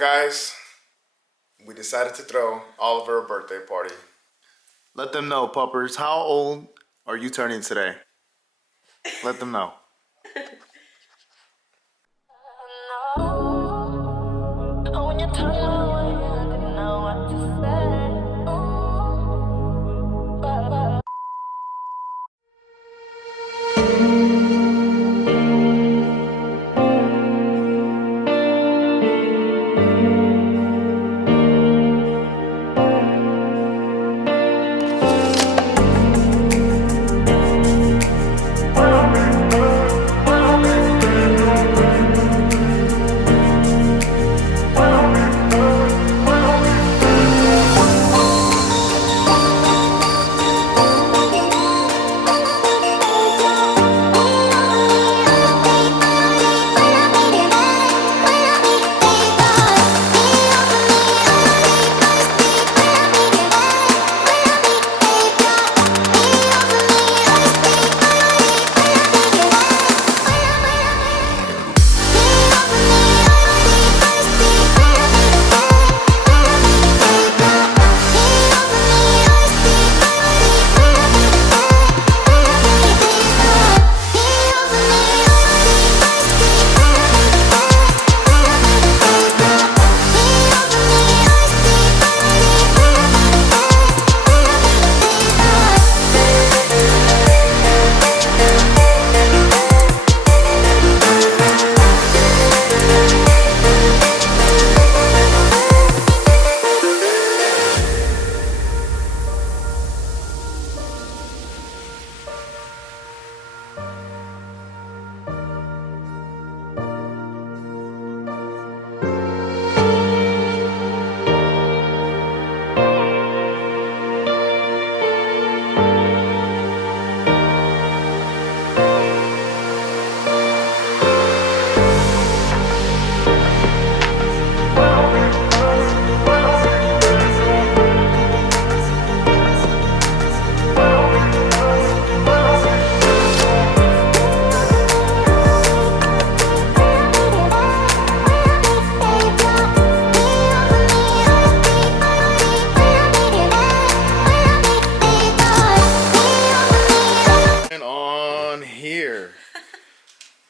guys, we decided to throw Oliver a birthday party. Let them know, puppers, how old are you turning today? Let them know.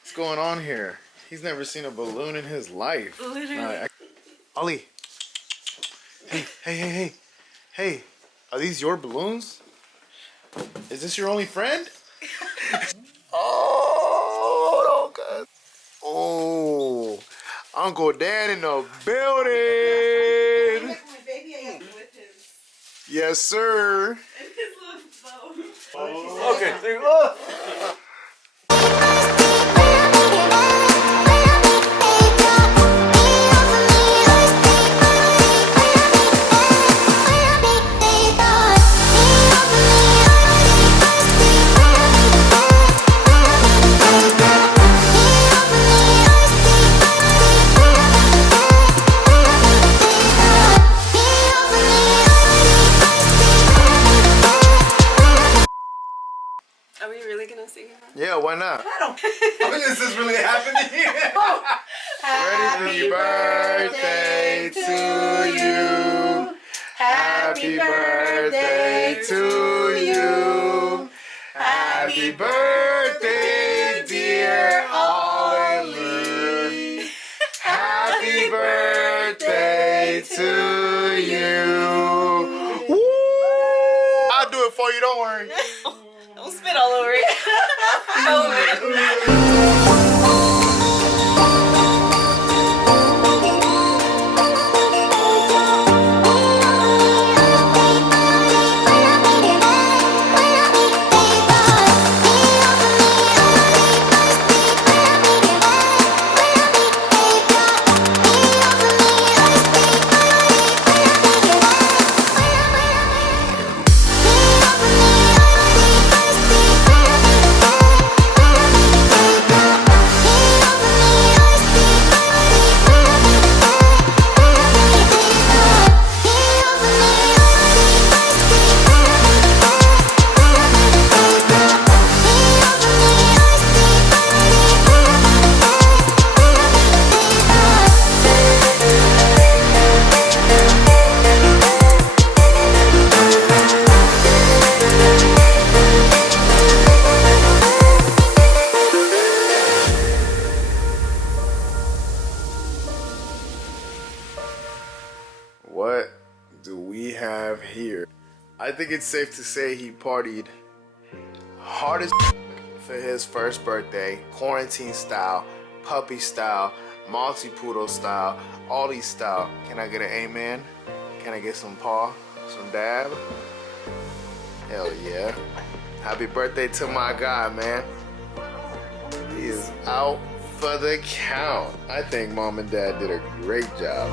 What's going on here? He's never seen a balloon in his life. Literally. Ollie. Hey. Are these your balloons? Is this your only friend? Oh, God. Oh, Uncle Dan in the building. Yes, sir. Okay. Are we really gonna sing it? Yeah, why not? I don't. I mean, this is really happening. Happy birthday to you. Happy birthday to you. Happy birthday, dear Oliver. Happy birthday to you. Woo! I'll do it for you, don't worry. Don't spit all over it. What do we have here? I think it's safe to say he partied hard as for his first birthday, quarantine style, puppy style, multi-poodle style, all these style. Can I get an amen? Can I get some paw, some dab? Hell yeah. Happy birthday to my guy, man. He is out for the count. I think mom and dad did a great job.